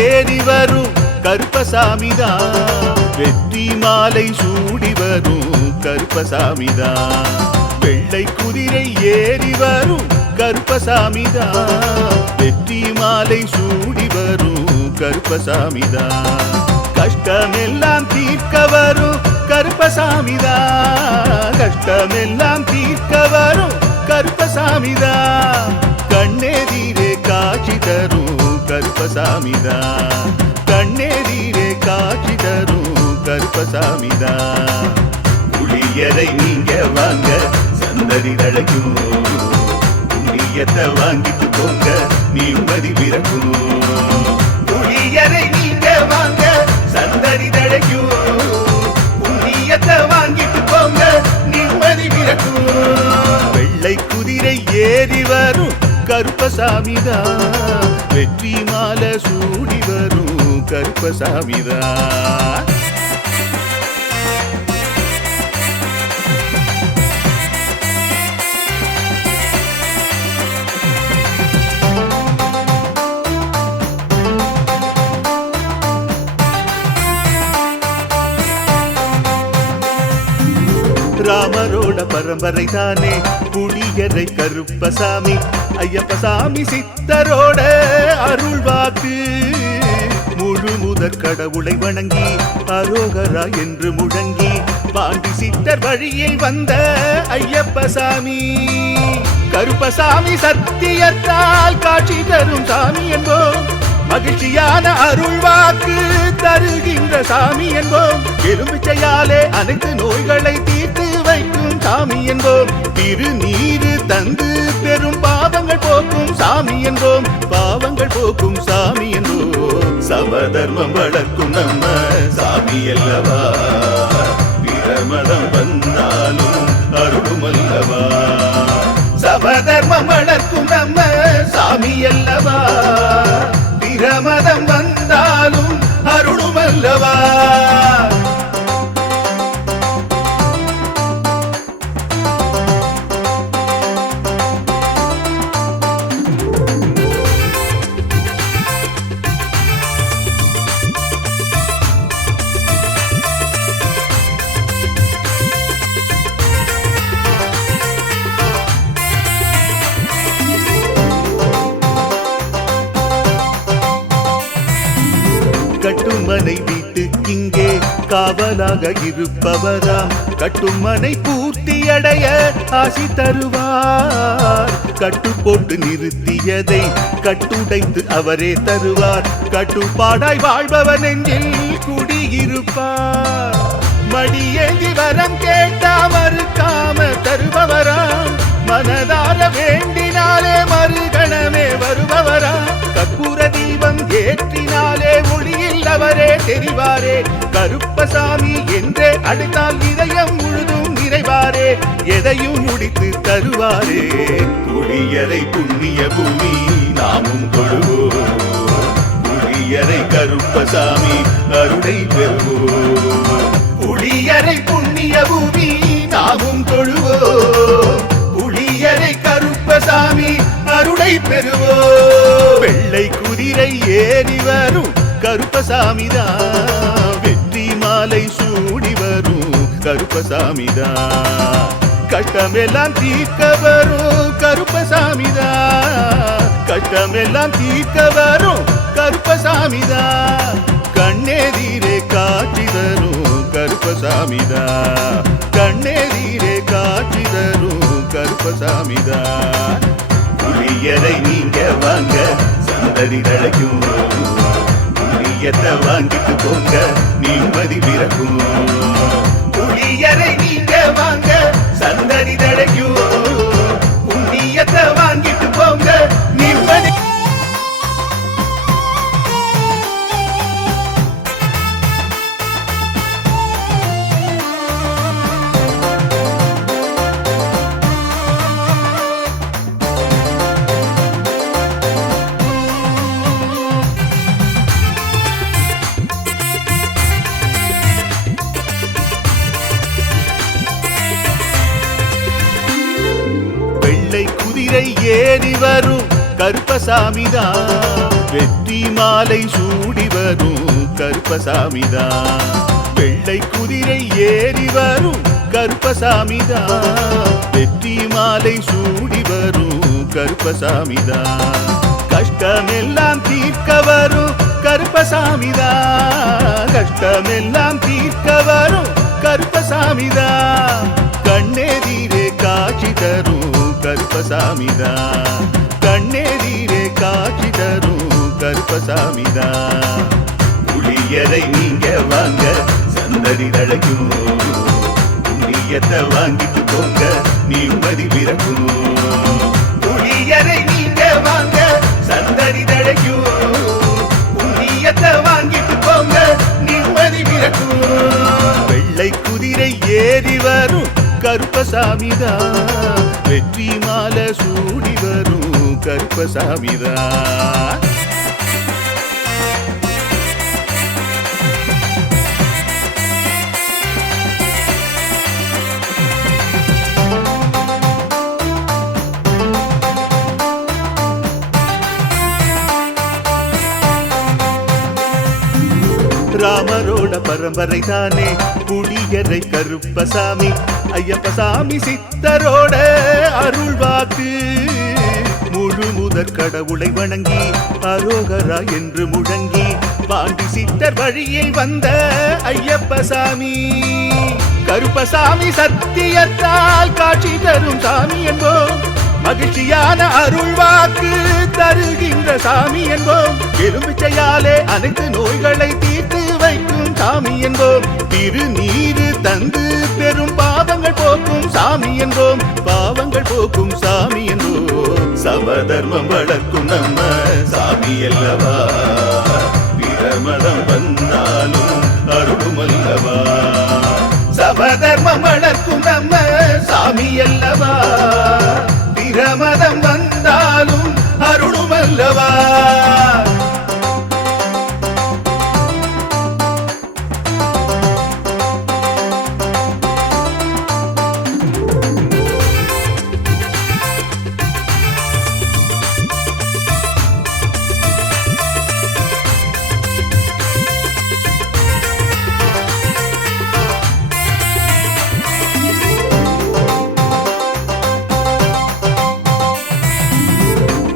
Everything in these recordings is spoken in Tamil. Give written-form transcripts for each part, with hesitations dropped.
ஏறி வரும் கருப்பசாமிதான், வெற்றி மாலை சூடி வரும் கருப்பசாமிதான். வெள்ளை குதிரை ஏறி வரும் கருப்பசாமிதான், வெற்றி மாலை சூடி வரும் கருப்பசாமிதான். கஷ்டமெல்லாம் தீர்க்க வரும் கருப்பசாமிதான், கஷ்டமெல்லாம் தீர்க்க வரும் கருப்பசாமிதான். கண்ணெதிரே காட்சி தரும் கருப்பசாமிதான், கண்ணெதிரே காட்சி தரும் கருப்பசாமிதான். புளியரை நீங்க வாங்க சந்ததி தழைக்கும், புண்ணியத்தை வாங்கிட்டு போங்க நிம்மதி பிறக்கும். புளியரை நீங்க வாங்க சந்ததி தழைக்கும், புண்ணியத்தை வாங்கிட்டு போங்க நிம்மதி பிறக்கும். வெள்ளை குதிரை ஏறி வரும் கருப்பசாமிதான், வெற்றி மாலை சூடி வரும் கருப்பசாமிதான். ராமரோட பரம்பரை தானே புளியரை கருப்பசாமி, ஐயப்பசாமி சித்தரோட அருள்வாக்கு. முழு முதற் கடவுளை வணங்கி அரோகரா என்று முழங்கி பாண்டி சித்தர் வழியில் வந்த ஐயப்பசாமி. கருப்பசாமி சத்தியத்தால் காட்சி தரும் சாமி என்போம், மகிழ்ச்சியான அருள்வாக்கு தருகின்ற சாமி என்போம். எலும்பிச்சையாலே அனைத்து நோய்களை தீர்த்து வைக்கும் சாமி என்போம். திருநீரு தந்து பெரும் பாவங்கள் போக்கும் சாமி என்போம், பாவங்கள் போக்கும் சாமி என்போம். சமதர்மம் வளர்க்கும் நம்ம சாமி அல்லவா, பிரமதம் வந்தாலும் அருளும் அல்லவா. சமதர்மம் வளர்க்கும் நம்ம சாமி அல்லவா, பிரமதம் வந்தாலும் அருளும் அல்லவா. கட்டுமனை வீட்டுக்கிங்கே காவலாக இருப்பவராம், கட்டுமனை பூர்த்தி அடைய ஆசி தருவார். கட்டு போட்டு நிறுத்தியதை கட்டுடைத்து அவரே தருவார், கட்டுப்பாடாய் வாழ்பவன் நெஞ்சில் குடியிருப்பார். மடியேந்தி வரம் கேட்டா மறுக்காம தருபவராம், மனதார வேண்டினாலே மறுகணமே வருபவராம். கற்பூர தீபம் ஏற்றினாலே ஒளியில் அவரே தெரிவாரே, கருப்பசாமி என்றே அழைத்தால் இதயம் முழுதும் நிறைவாரே, எதையும் முடித்து தருவாரே. புளியரை புண்ணிய பூமி நாமும் தொழுவோம், புளியரை கருப்பசாமி அருளை பெறுவோம். புளியரை புண்ணிய பூமி நாமும் தொழுவோம், புளியரை கருப்பசாமி அருளை பெறுவோம். வெள்ளை குதிரை ஏறி வரும் கருப்பசாமிதான், வெற்றி மாலை சூடி வரும் கருப்பசாமிதான். கஷ்டமெல்லாம் தீர்க்க வரும் கருப்பசாமிதான், கஷ்டமெல்லாம் தீர்க்க வரும் கருப்பசாமிதான். கண்ணெதிரே காட்சி தரும் கருப்பசாமிதான், கண்ணெதிரே காட்சி தரும் கருப்பசாமிதான். புளியரை நீங்க வாங்க சந்ததி தழைக்கும், புளியத்தை வாங்கிட்டு போங்க நிம்மதி பிறக்கும். புளியரை நீங்க வாங்க சந்ததி தழைக்கும், புண்ணியத்தை வாங்கிட்டு போங்க நிம்மதி. ஏறி வரும் கருப்பசாமிதான், வெற்றி வெற்றி மாலை சூடி வரும் கருப்பசாமிதான். வெள்ளை குதிரை ஏறி வரும் கருப்பசாமிதான். வெற்றி மாலை சூடி வரும் கருப்பசாமிதான். கஷ்டமெல்லாம் தீர்க்க வரும் கருப்பசாமிதான். கஷ்டமெல்லாம் தீர்க்க வரும் கருப்பசாமிதான். கண்ணெதிரே காட்சி தரும் கருப்பசாமிதான். கண்ணெதிரே காட்சி தரும் கருப்பசாமிதான். புளியரை நீங்க வாங்க சந்ததி தழைக்கும். புண்ணியத்தை வாங்கிட்டு போங்க நிம்மதி பிறக்கும். புளியரை நீங்க வாங்க சந்ததி தழைக்கும். புண்ணியத்தை வாங்கிட்டு போங்க நிம்மதி பிறக்கும். வெள்ளை குதிரை ஏறி வரும் கருப்பசாமிதான். வெற்றி மாலை சூடி வரும் கருப்பசாமிதான். ராமரோட பரம்பரை தானே புளியரை கருப்பசாமி. ஐயப்பசாமி சித்தரோட அருள் வாக்கு. முழு முதற் கடவுளை வணங்கி அரோகரா என்று முழங்கி பாண்டி சித்தர் வழியில் வந்த ஐயப்பசாமி. கருப்பசாமி சத்தியத்தால் காட்சி தரும் சாமி என்போம். மகிழ்ச்சியான அருள் வாக்கு தருகின்ற சாமி என்போம். எலுமிச்சையாலே அனைத்து நோய்களை தீர்த்து வைக்கும் சாமி என்போம். திருநீரு தந்து பெரும் பாவங்கள் போக்கும் சாமி என்போம். பாவங்கள் போக்கும் சாமி என்போம். சமதர்மம் வளர்க்கும் நம்ம சாமி அல்லவா. பிரமதம் வந்தாலும் அருளும் அல்லவா. சமதர்மம் வளர்க்கும் நம்ம சாமி அல்லவா. பிரமதம் வந்தாலும் அருளும் அல்லவா.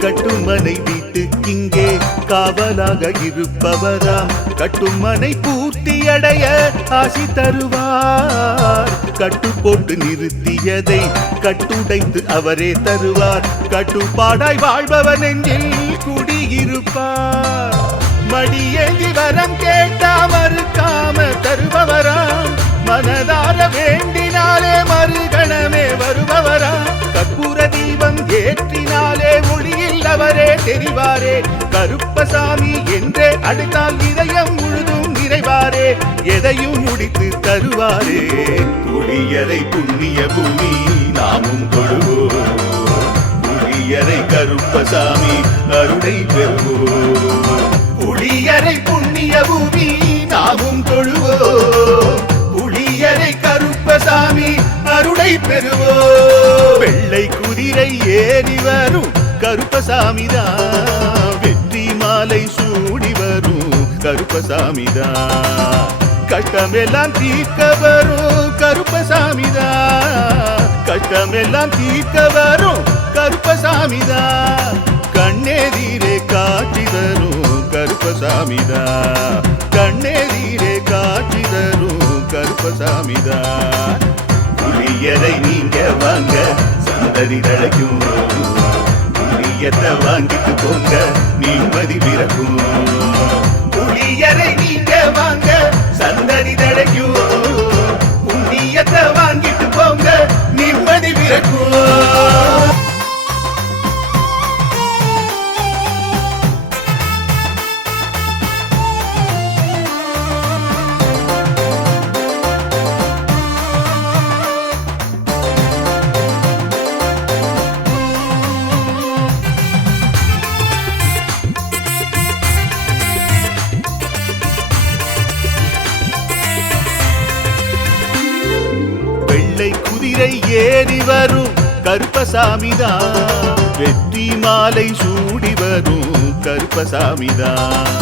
கட்டுமனை வீட்டுக்கிங்கே காவலாக இருப்பவராம். கட்டுமனை பூர்த்தியடைய ஆசி தருவார். கட்டு போட்டு நிறுத்தியதை கட்டுடைத்து அவரே தருவார். கட்டுப்பாடாய் வாழ்பவர் நெஞ்சில் குடியிருப்பார். மடியேந்தி வரம் கேட்டா மறுக்காம தருபவராம். மனதார வேண்டினாலே மறுகணமே வருபவராம். கற்பூர தீபம் ஏற்றினாலே ஒளியில் அவரே தெரிவாரே. கருப்பசாமி என்றே அழைத்தால் இதயம் முழுதும் நிறைவாரே. எதையும் முடித்து தருவாரே. புளியரை புண்ணிய பூமி நாமும் தொழுவோம். புளியரை கருப்பசாமி அருளை பெறுவோம். புளியரை புண்ணிய பூமி நாமும் தொழுவோம். புளியரை கருப்பசாமி அருளை பெறுவோம். வெள்ளை குதிரை ஏறி வரும் கருப்பசாமிதான். வெற்றி மாலை சூடி வரும் கருப்பசாமிதான். கஷ்டமெல்லாம் தீர்க்க வரும் கருப்பசாமிதான். கஷ்டமெல்லாம் தீர்க்க வரும் கருப்பசாமிதான். கண்ணெதிரே காட்சி தரும் கருப்பசாமிதான். கண்ணெதிரே காட்சி தரும் கருப்பசாமிதான். புளியரை நீங்க வாங்க சந்ததி தழைக்கும். புளியத்தை வாங்கிட்டு போங்க நிம்மதி பிறக்கும். புளியரை நீங்க வாங்க சந்ததி தழைக்கும். புண்ணியத்தை வாங்கிட்டு போங்க நிம்மதி பிறக்கும். குதிரை ஏறி வரும் கருப்பசாமிதான். வெற்றி மாலை சூடி வரும் கருப்பசாமிதான்.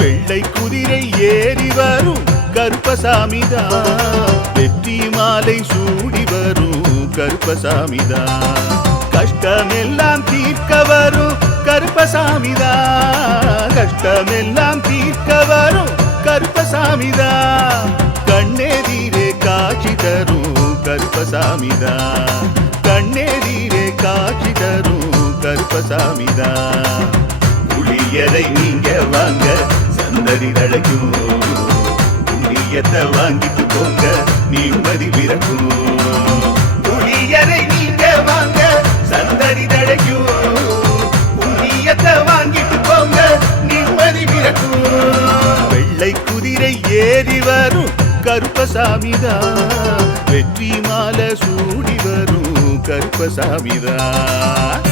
வெள்ளை குதிரை ஏறி வரும் கருப்பசாமிதான். வெற்றி மாலை சூடி வரும் கருப்பசாமிதான். கஷ்டமெல்லாம் தீர்க்க வரும் கருப்பசாமிதான். கஷ்டமெல்லாம் தீர்க்க வரும் கருப்பசாமிதான். கண்ணெதிரே காட்சி தரும் கருப்பசாமிதான். கண்ணெதிரே காட்சி தரும் கருப்பசாமிதான். புளியரை நீங்க வாங்க சந்ததி தழைக்கும். புண்ணியத்தை வாங்கிட்டு போங்க நிம்மதி பிறக்கும். புளியரை நீங்க வாங்க சந்ததி தழைக்கும். புண்ணியத்தை வாங்கிட்டு போங்க நிம்மதி பிறக்கும். வெள்ளை குதிரை ஏறி வரும் கருப்பசாமிதான். வெற்றி மாலை சூடி வரும் கருப்பசாமிதான்.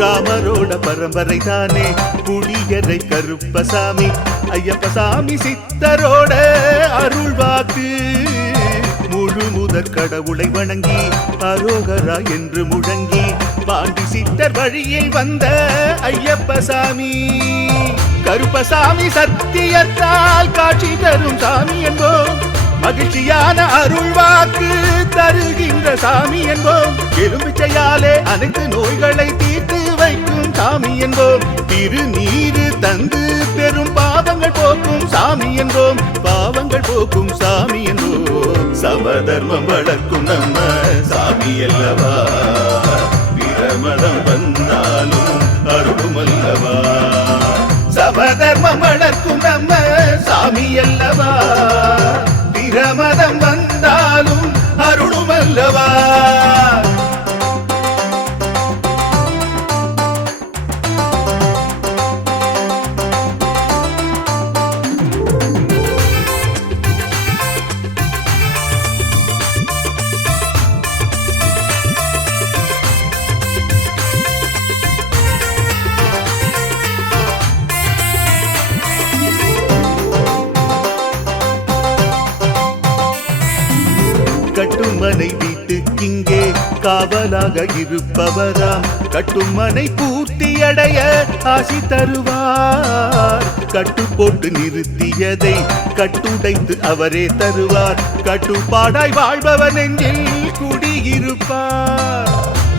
ராமரோட பரம்பரை தானே புளியரை கருப்பசாமி. ஐயப்பசாமி சித்தரோட அருள்வாக்கு. முழு முதற் கடவுளை வணங்கி அரோகரா என்று முழங்கி பாண்டி சித்தர் வழியில் வந்த ஐயப்பசாமி. கருப்பசாமி சத்தியத்தால் காட்சி தரும் சாமி என்போம். மகிழ்ச்சியான அருள்வாக்கு தருகின்ற சாமி என்போம். எலும்பிச்சையாலே அனைத்து நோய்களை தீர்த்து வைக்கும் சாமி என்போம். திருநீரு தந்து பெரும் பாவங்கள் போக்கும் சாமி என்போம். பாவங்கள் போக்கும் சாமி என்போம். சமதர்மம் வளர்க்கும் நம்ம சாமி அல்லவா. பிரமதம் வந்தாலும் அருளும் அல்லவா. சமதர்மம் வளர்க்கும் நம்ம சாமி அல்லவா. பிரமதம் வந்தாலும் அருளும் அல்லவா. கட்டுமனை வீட்டுக்கிங்கே காவலாக இருப்பவராம். கட்டுமனை பூர்த்தியடைய ஆசி தருவார். கட்டு போட்டு நிறுத்தியதை கட்டுடைத்து அவரே தருவார். கட்டுப்பாடாய் வாழ்பவர் நெஞ்சில் குடியிருப்பார்.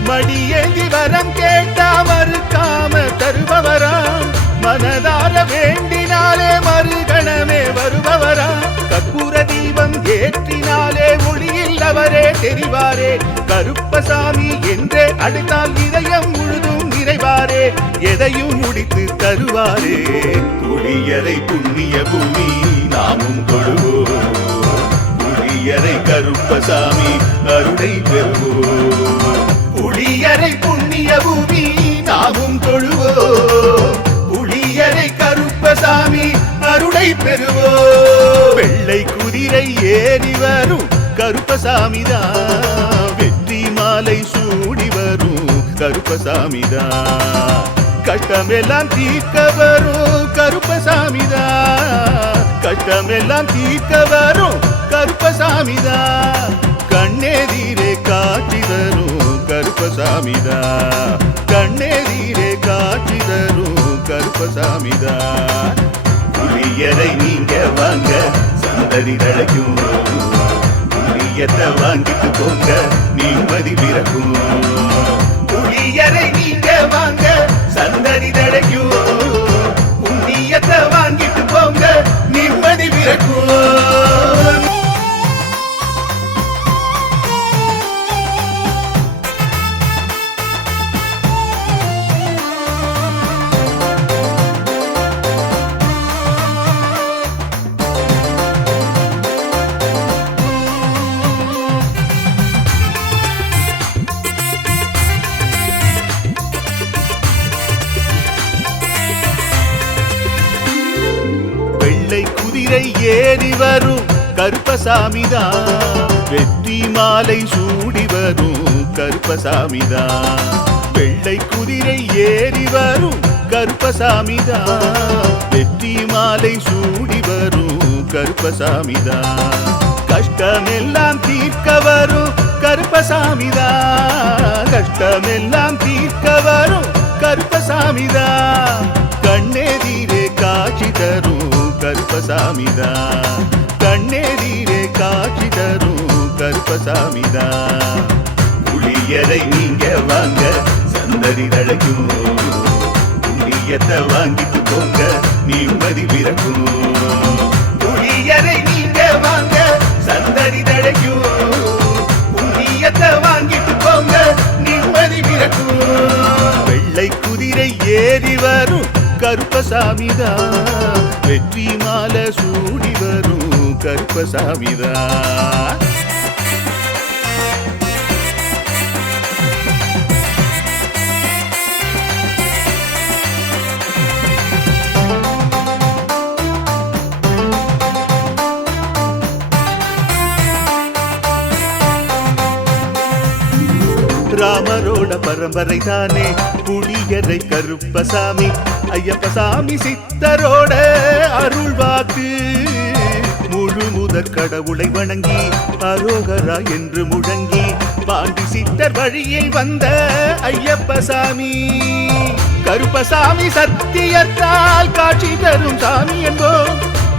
மடியேந்தி வரம் கேட்டா மறுக்காம தருபவராம். மனதார வேண்டினாலே மறுகணமே வருபவராம். கற்பூர தீபம் ஏற்றினாலே ஒளியில் அவரே தெரிவாரே. கருப்பசாமி என்றே அழைத்தால் இதயம் முழுதும் நிறைவாரே. எதையும் முடித்து தருவாரே. புளியரை புண்ணிய பூமி நாமும் தொழுவோம். புளியரை கருப்பசாமி அருளை பெறுவோம். புளியரை புண்ணிய பூமி நாமும் தொழுவோம். புளியரை கருப்பசாமி அருளை பெறுவோம். வெள்ளை குதிரை ஏறி வரும் கருப்பசாமிதான். வெற்றி மாலை சூடி வரும் கருப்பசாமிதான். கஷ்டமெல்லாம் தீர்க்க வரும் கருப்பசாமிதான். கஷ்டமெல்லாம் தீர்க்க வரும் கருப்பசாமிதான். கண்ணெதிரே காட்சி தரும் கருப்பசாமிதான். கண்ணெதிரே காட்சி தரும் கருப்பசாமிதான். புளியரை நீங்க வாங்க சந்ததி தழைக்கும். புளியத்தை வாங்கிட்டு போங்க நிம்மதி பிறக்கும். புளியரை நீங்க வாங்க சந்ததி தழைக்கும். புண்ணியத்தை வாங்கிட்டு போங்க நிம்மதி பிறக்கும். குதிரை ஏறி வரும் கருப்பசாமிதான். வெற்றி மாலை சூடி வரும் கருப்பசாமிதான். வெள்ளை குதிரை ஏறி வரும் கருப்பசாமிதான், வெற்றி மாலை சூடி வரும் கருப்பசாமிதான், கஷ்டமெல்லாம் தீர்க்க வரும் கருப்பசாமிதான், கஷ்டமெல்லாம் தீர்க்க வரும் கருப்பசாமிதான், கண்ணெதிரே காட்சி தரும் கருப்பசாமிதான், கண்ணெதிரே காட்சி தரும் கருப்பசாமிதான். புளியரை நீங்க வாங்க சந்ததி தழைக்கும், புண்ணியத்தை வாங்கிட்டு போங்க நிம்மதி பிறக்கும். புளியரை நீங்க வாங்க சந்ததி தழைக்கும், புண்ணியத்தை வாங்கிட்டு போங்க நிம்மதி பிறக்கும். வெள்ளை குதிரை ஏறி வரும் கருப்பசாமிதான், வெற்றி மாலை சூடி வரும் கருப்பசாமிதான். ராமரோட பரம்பரை தானே புளியரை கருப்பசாமி, ஐயப்பசாமி சித்தரோட அருள் வாக்கு, முழு முதற் கடவுளை வணங்கி அரோகரா என்று முழங்கி பாண்டி சித்தர் வழியில் வந்த ஐயப்பசாமி, கருப்பசாமி சத்தியத்தால் காட்சி தரும் சாமி என்போம்,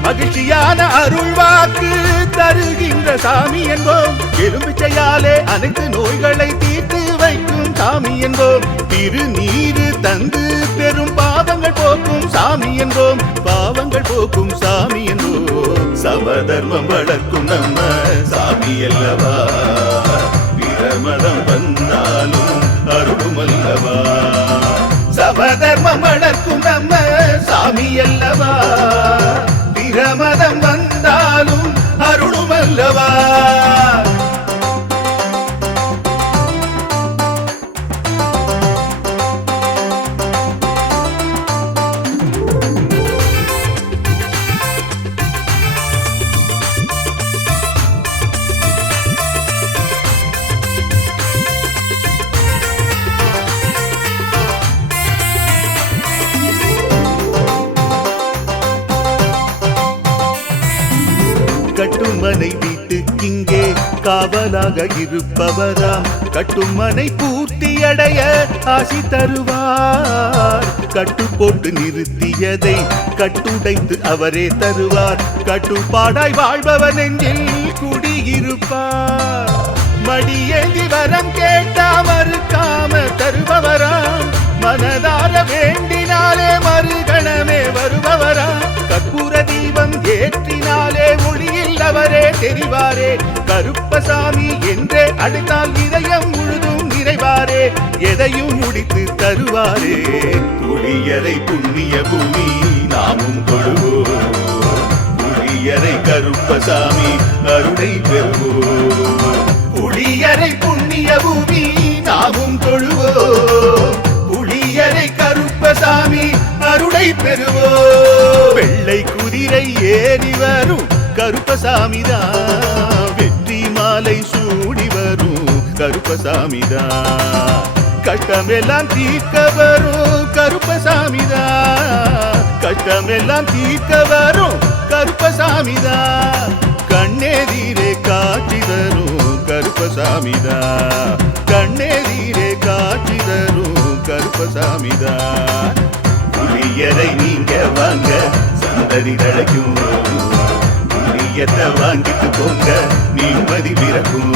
மகிழ்ச்சியான அருள் வாக்கு தருகின்ற சாமி என்போம், எலும்பிச்சையாலே அனைத்து நோய்களை தீர்த்து வைக்கும் சாமி என்போம், திருநீரு தந்து பெரும் பாவங்கள் போக்கும் சாமி என்போம், பாவங்கள் போக்கும் சாமி என்போம். சமதர்மம் வளர்க்கும் நம்ம சாமி அல்லவா, பிரமதம் வந்தாலும் அருளும் அல்லவா, சமதர்மம் வளர்க்கும் நம்ம சாமி அல்லவா, பிரமதம் வந்தாலும் அருளும் அல்லவா. கட்டுமனை வீட்டுக்கிங்கே காவலாக இருப்பவராம், கட்டுமனை பூர்த்தியடைய ஆசி தருவார், கட்டு போட்டு நிறுத்தியதை கட்டுடைத்து அவரே தருவார், கட்டுப்பாடாய் வாழ்பவன் நெஞ்சில் குடியிருப்பார், மடியேந்தி வரம் கேட்டா மறுக்காம தருபவராம், மனதார வேண்டினாலே மறுகணமே வருபவராம், கற்பூர தீபம் ஏற்றினாலே ஒளியில் அவரே தெரிவாரே, கருப்பசாமி என்றே அழைத்தால் இதயம் முழுதும் நிறைவாரே, எதையும் முடித்து தருவாரே. புளியரை புண்ணிய பூமி நாமும் தொழுவோம், புளியரை கருப்பசாமி அருளை பெறுவோம், புளியரை புண்ணிய பூமி நாமும் தொழுவோம், புளியரை கருப்பசாமி அருளை பெறுவோம். வெள்ளை குதிரை ஏறி வரும் கருப்பசாமிதான், வெற்றி மாலை சூடி வரும் கருப்பசாமிதான், கஷ்டமெல்லாம் தீர்க்க வரும் கருப்பசாமிதான், கஷ்டமெல்லாம் தீர்க்க வரும் கருப்பசாமிதான், கண்ணெதிரே காட்சி தரும் கருப்பசாமிதான், கண்ணெதிரே காட்சி தரும் கருப்பசாமிதான். புளியரை நீங்க வாங்க சந்ததி தழைக்கும், புளியத்தை வாங்கிட்டு போங்க நிம்மதி பிறக்கும்.